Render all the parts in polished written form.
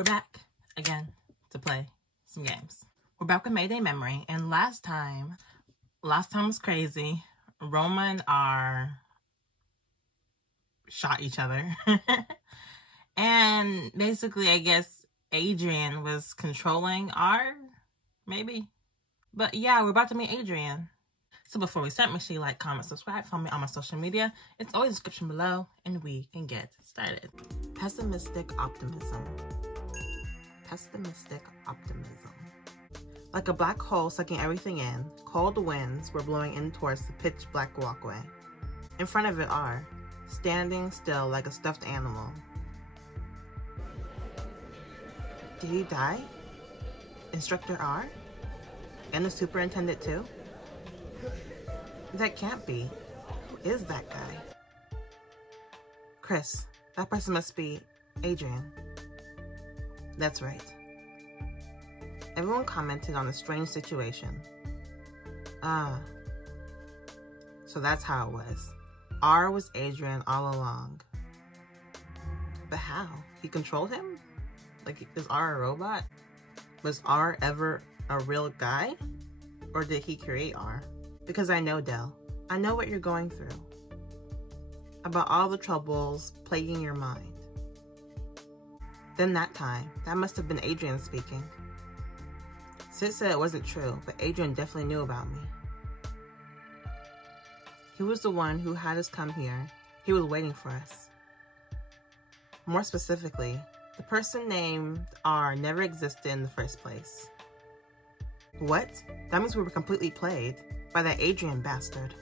We're back again to play some games. We're back with Mayday Memory, and last time was crazy. Roma and R shot each other. And basically, I guess Adrian was controlling R, maybe. But yeah, we're about to meet Adrian. So before we start, make sure you like, comment, subscribe, follow me on my social media. It's always in the description below, and we can get started. Pessimistic optimism. Pessimistic optimism. Like a black hole sucking everything in, cold winds were blowing in towards the pitch black walkway. In front of it are, standing still like a stuffed animal. Did he die? Instructor R? And the superintendent too? That can't be. Who is that guy? Chris, that person must be Adrian. That's right. Everyone commented on the strange situation. So that's how it was. R was Adrian all along. But how? He controlled him? Like, is R a robot? Was R ever a real guy? Or did he create R? Because I know, Dell. I know what you're going through. About all the troubles plaguing your mind. Then that time, that must have been Adrian speaking. Sid said it wasn't true, but Adrian definitely knew about me. He was the one who had us come here. He was waiting for us. More specifically, the person named R never existed in the first place. What? That means we were completely played by that Adrian bastard.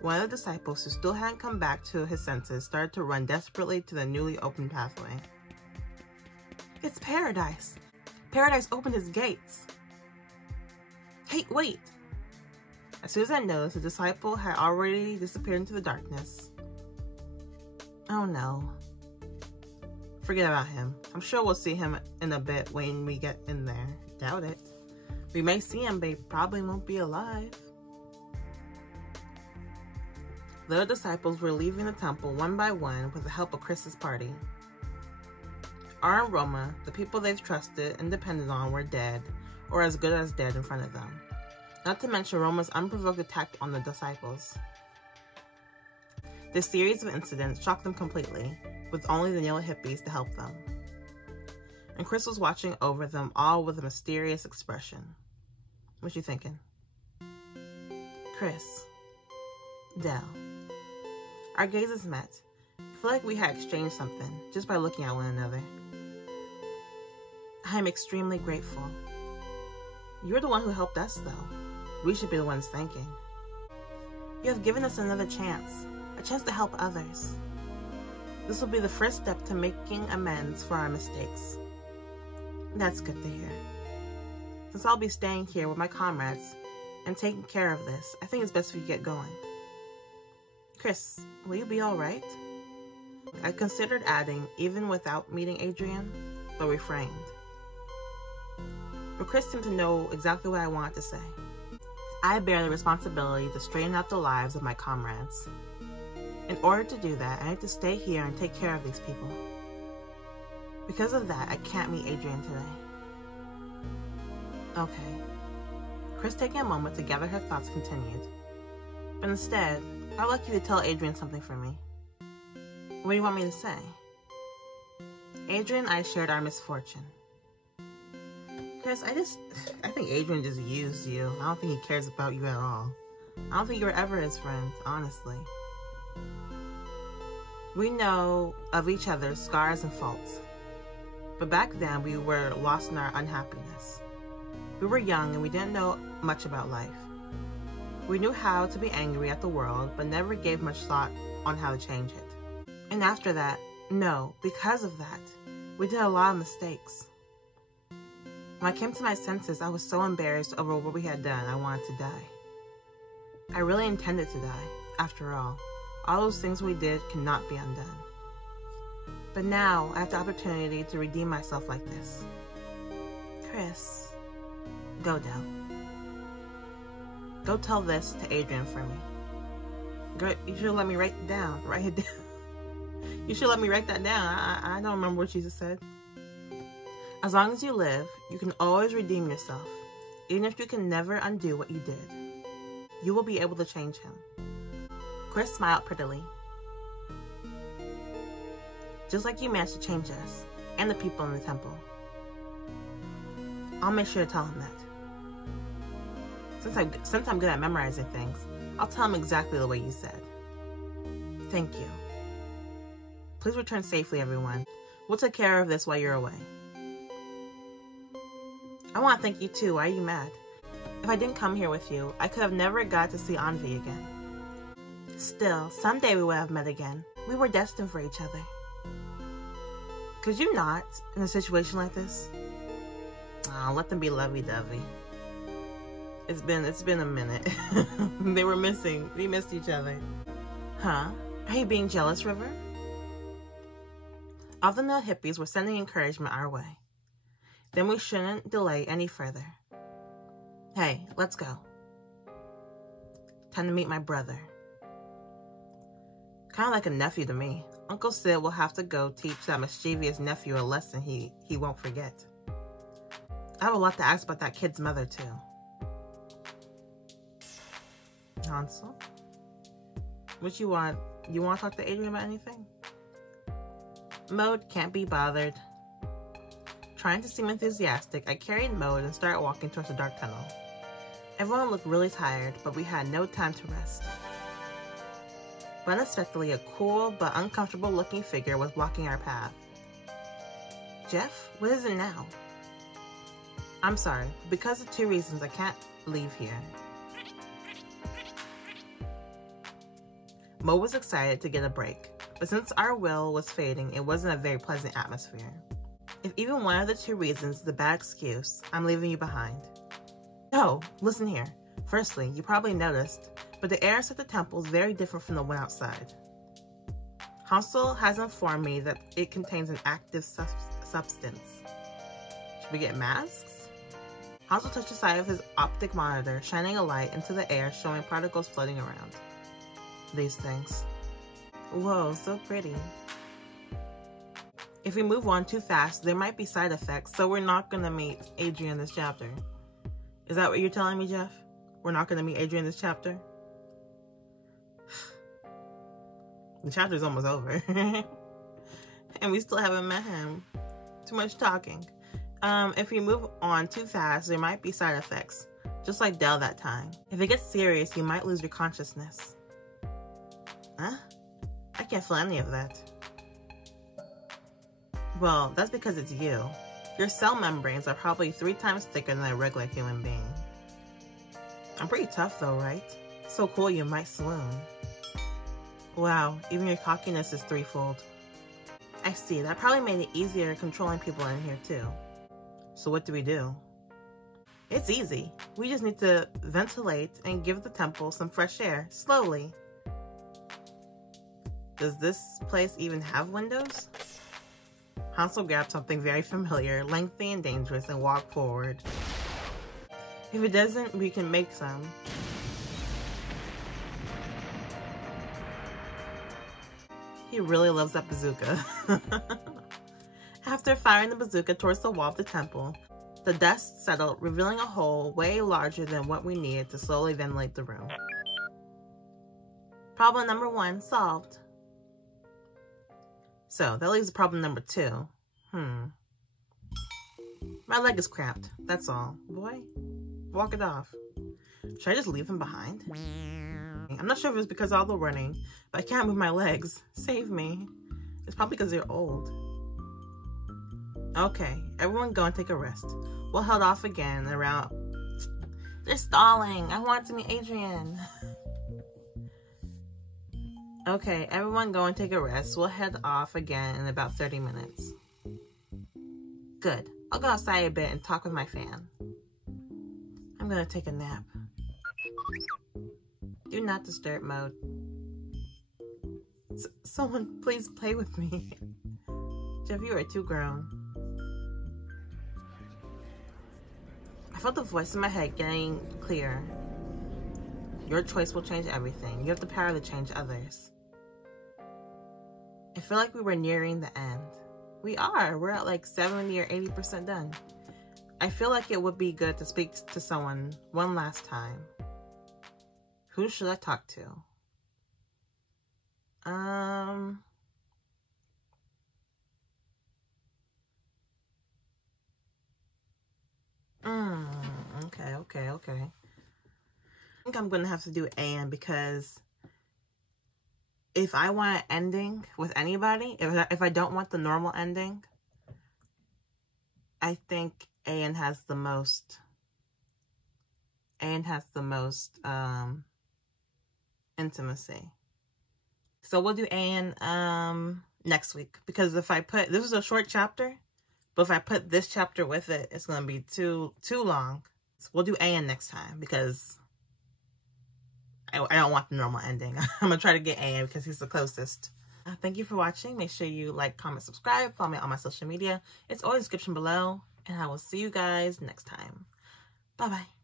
One of the disciples who still hadn't come back to his senses started to run desperately to the newly opened pathway. It's Paradise! Paradise opened its gates! Hey, wait! As soon as I noticed, the disciple had already disappeared into the darkness. Oh no. Forget about him. I'm sure we'll see him in a bit when we get in there. Doubt it. We may see him, but he probably won't be alive. The other disciples were leaving the temple one by one with the help of Chris's party. R and Roma, the people they've trusted and depended on, were dead, or as good as dead in front of them. Not to mention Roma's unprovoked attack on the disciples. This series of incidents shocked them completely, with only the yellow hippies to help them. And Chris was watching over them all with a mysterious expression. What you thinking? Chris. Dell. Our gazes met. I feel like we had exchanged something just by looking at one another. I am extremely grateful. You're the one who helped us, though. We should be the ones thanking. You have given us another chance, a chance to help others. This will be the first step to making amends for our mistakes. That's good to hear. Since I'll be staying here with my comrades and taking care of this, I think it's best if you get going. Chris, will you be alright? I considered adding, even without meeting Adrian, but refrained. But Chris seemed to know exactly what I wanted to say. I bear the responsibility to straighten out the lives of my comrades. In order to do that, I need to stay here and take care of these people. Because of that, I can't meet Adrian today. Okay. Chris, taking a moment to gather her thoughts, continued. But instead, I'd like you to tell Adrian something for me. What do you want me to say? Adrian and I shared our misfortune. Chris, I think Adrian just used you. I don't think he cares about you at all. I don't think you were ever his friend, honestly. We know of each other's scars and faults. But back then, we were lost in our unhappiness. We were young and we didn't know much about life. We knew how to be angry at the world, but never gave much thought on how to change it. And after that, because of that, we did a lot of mistakes. When I came to my senses, I was so embarrassed over what we had done, I wanted to die. I really intended to die. After all those things we did cannot be undone. But now, I have the opportunity to redeem myself like this. Chris, go Dell. Go tell this to Adrian for me. Girl, you should let me write it down. Write it down. You should let me write that down. I don't remember what she just said. As long as you live, you can always redeem yourself, even if you can never undo what you did. You will be able to change him. Chris smiled prettily. Just like you managed to change us, and the people in the temple. I'll make sure to tell him that. Since I'm good at memorizing things, I'll tell him exactly the way you said. Thank you. Please return safely, everyone. We'll take care of this while you're away. I want to thank you too. Why are you mad? If I didn't come here with you, I could have never got to see Envy again. Still, someday we would have met again. We were destined for each other. Could you not, in a situation like this? Oh, let them be lovey-dovey. It's been a minute. We missed each other. Huh? Are you being jealous, River? All the no hippies were sending encouragement our way. Then we shouldn't delay any further. Hey, let's go. Time to meet my brother. Kind of like a nephew to me. Uncle Sid will have to go teach that mischievous nephew a lesson he won't forget. I have a lot to ask about that kid's mother, too. Hansol? What you want? You want to talk to Adrian about anything? Mode can't be bothered. Trying to seem enthusiastic, I carried Mode and started walking towards the dark tunnel. Everyone looked really tired, but we had no time to rest. But unexpectedly, a cool but uncomfortable looking figure was blocking our path. Jeff, what is it now? I'm sorry, because of 2 reasons I can't leave here. Mo was excited to get a break, but since our will was fading, it wasn't a very pleasant atmosphere. If even one of the 2 reasons is a bad excuse, I'm leaving you behind. No, listen here. Firstly, you probably noticed, but the air at the temple is very different from the one outside. Hansol has informed me that it contains an active substance. Should we get masks? Hansol touched the side of his optic monitor, shining a light into the air, showing particles floating around. These things. Whoa, so pretty. If we move on too fast, there might be side effects, so we're not going to meet Adrian this chapter. Is that what you're telling me, Jeff? We're not going to meet Adrian this chapter? The chapter's almost over. And we still haven't met him. Too much talking. If we move on too fast, there might be side effects. Just like Dell that time. If it gets serious, you might lose your consciousness. Huh? I can't feel any of that. Well, that's because it's you. Your cell membranes are probably 3 times thicker than a regular human being. I'm pretty tough though, right? So cool you might swoon. Wow, even your cockiness is 3-fold. I see, that probably made it easier controlling people in here too. So what do we do? It's easy. We just need to ventilate and give the temple some fresh air, slowly. Does this place even have windows? Hansol grabbed something very familiar, lengthy and dangerous, and walked forward. If it doesn't, we can make some. He really loves that bazooka. After firing the bazooka towards the wall of the temple, the dust settled, revealing a hole way larger than what we needed to slowly ventilate the room. Problem number 1 solved. So, that leaves problem number 2. My leg is cramped, that's all. Boy, walk it off. Should I just leave him behind? I'm not sure if it's because of all the running, but I can't move my legs. Save me. It's probably because you're old. Okay, everyone go and take a rest. We'll head off again around... They're stalling! I want to meet Adrian! Okay, everyone go and take a rest. We'll head off again in about 30 minutes. Good. I'll go outside a bit and talk with my fan. I'm gonna take a nap. Do not disturb mode. Someone please play with me. Jeff, you are too grown. I felt the voice in my head getting clearer. Your choice will change everything. You have the power to change others. I feel like we were nearing the end. We are. We're at like 70 or 80% done. I feel like it would be good to speak to someone one last time. Who should I talk to? Okay. I think I'm gonna have to do Anne, because if I want an ending with anybody, if I don't want the normal ending, I think Anne has the most intimacy. So we'll do Anne next week, because if I put, this is a short chapter, but if I put this chapter with it, it's gonna be too long. So we'll do Anne next time, because I don't want the normal ending. I'm gonna try to get Anne because he's the closest. Thank you for watching. Make sure you like, comment, subscribe, follow me on my social media. It's all in the description below, and I will see you guys next time. Bye bye.